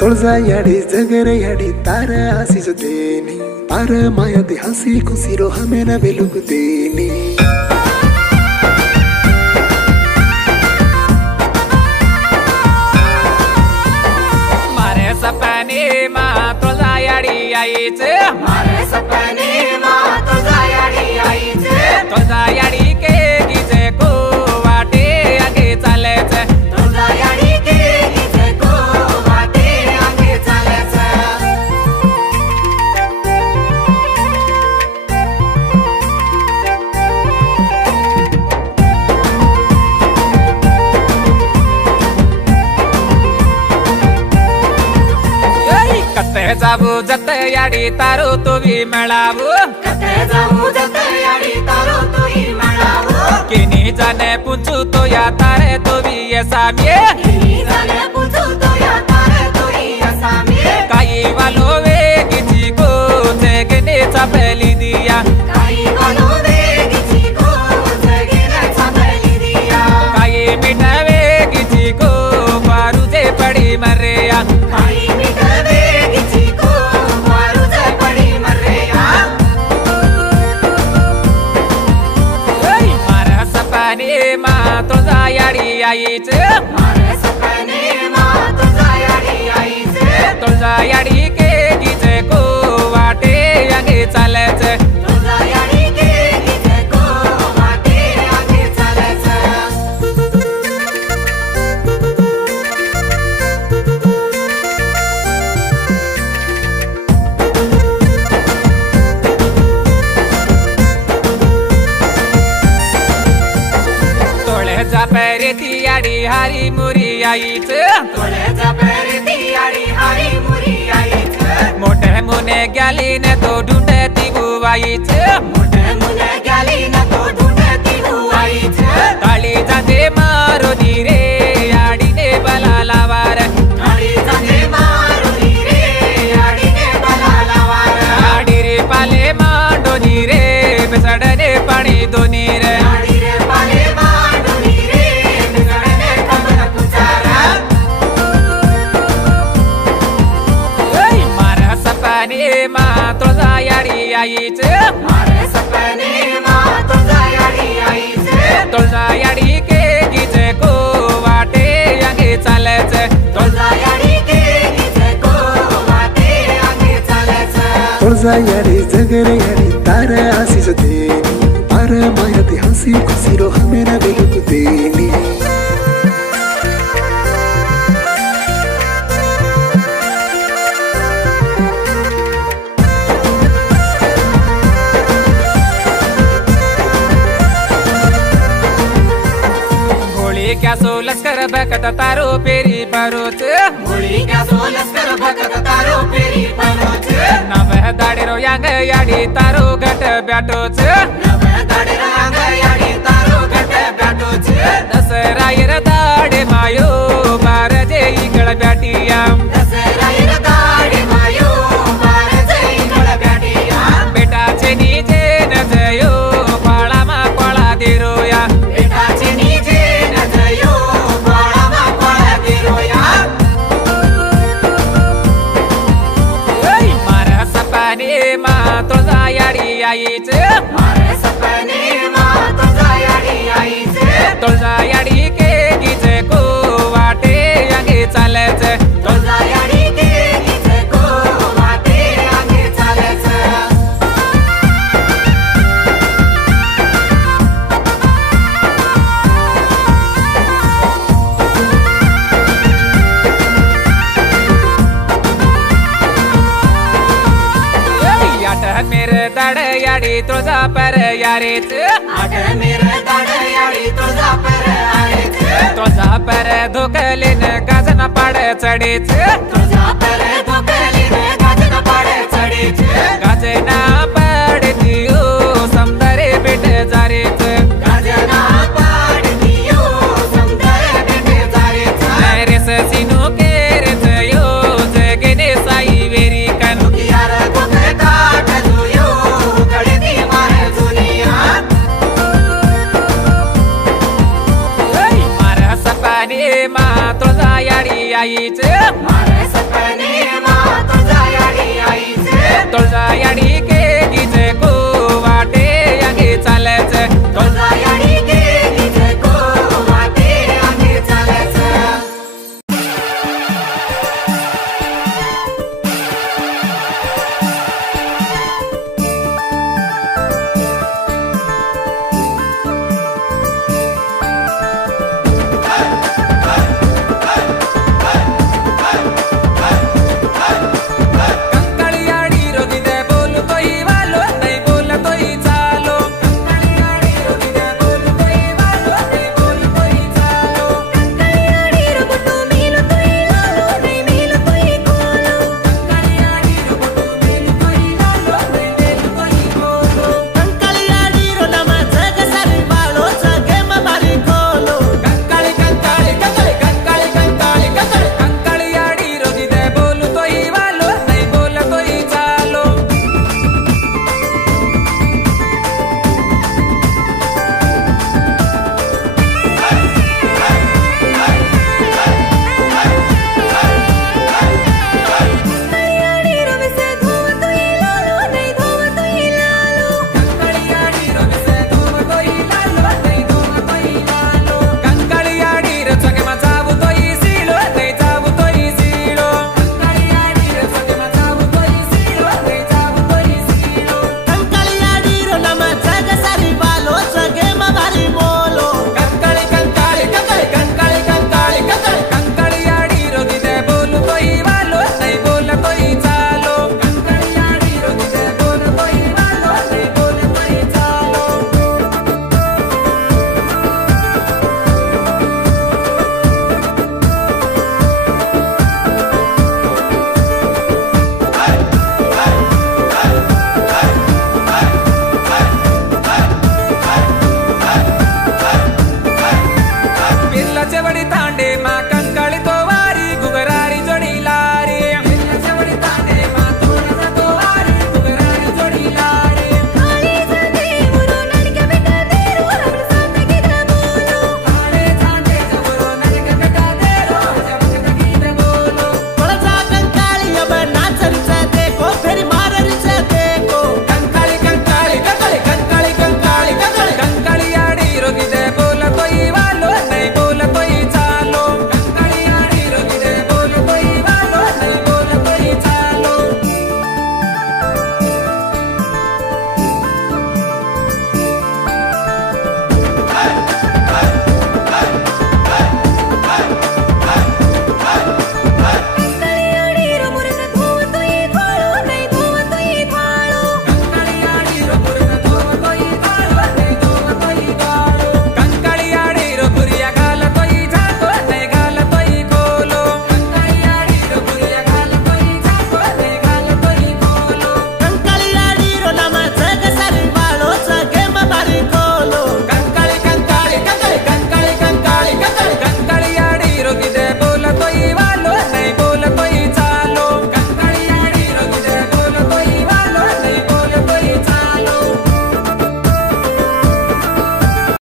तुळजा याडी जगरे याडी तार आशीष देनी तार माया दे हसी खुशी रो हमें न बेलुक देनी मारे सपने मा तुळजा याडी आईच मारे सपने मा तुळजा याडी आईच तुळजा याडी के गीचे को वाटे आगे चालच तुळजा याडी के गीचे को वाटे आगे चालच कते जाबू जत याडी तारो तुवी मेळावू कते जाऊ जत याडी तारो तुई मळावू किनी जाने पूछू तो या तारे तुवी ये सामिये किनी जाने पूछू तो या तारे तुई असामी काई वालो वे गिची को जगने चपेली दिया काई वालो वे गिची को जगने चपेली दिया काई मिटावे गिची को मारू जे पड़ी मरेया काई मिटावे गिची को मारू जे पड़ी मरेया मारा सपने मा तुळजा याडी आईच मारे सपने मा तुळजा याडी आईच तुळजा याडी के गीचे को वाटे आगे चालच तुळजा याडी के गीचे को वाटे आगे चालच तोळेचा पेरे ती याडी हारी मुरी आईच तोळेचा पेरे ती याडी हारी मुरी आईच मोठे मुने ग्याली ने तो ढूंढे ती गुवाईच मोठे मुने ग्याली न तो ढूंढे ती आईच ताळी जाते मारो रे याडी ने बला लावार थाळी जाते मारुनी रे याडी ने बला लावार याडी रे पाले मांडो रे बेसडने पाणी दोनी रे याडी रे पाले मांडुनी रे बिगडने कमल पुचारा मारा सपने मा तुळजा याडी आईच मारे सपने मा तुळजा याडी आईच तुळजा याडी के गीचे को वाटे आगे चालच तुळजा याडी के गीचे को वाटे आगे चालच तुळजा याडी जगरे याडी तार आशीष देनी तार माया दे हसी खुशी रो हमें न बेलुक देनी होळी क्या सोलस कर बकत तारो पेरी परोच मुळी क्या सोलस कर भगत तारो पेरी परोच नव दाडेरो यांग याडी तारो गट ब्याटोच नव दाडे रांग याडी तारो गट ब्याटोच दसरायर दाडे मायो बार जे इकळ ब्याटिया दसरायर दाडे मायो बार जई गळ ब्याटिया बेटाचे निजे न जयो पाळामा कोळा देरोया बेटाचे निजे न जयो बाळामा कोळा देरोया मारा सपने मा तुळजा याडी आईच मारे सपने मा तुळजा याडी आईच तुळजा याडी के गीचे को वाटे आगे चालच तुळजा याडी के गीचे को वाटे आगे चालच याट मेरे दड याडी तुळजा पर यारेच आठ मेरे दाड याडी तुळजा पर आरेच तुळजा पर धोकलेन गाजन पाड चढेच तुळजा पर धोकलीने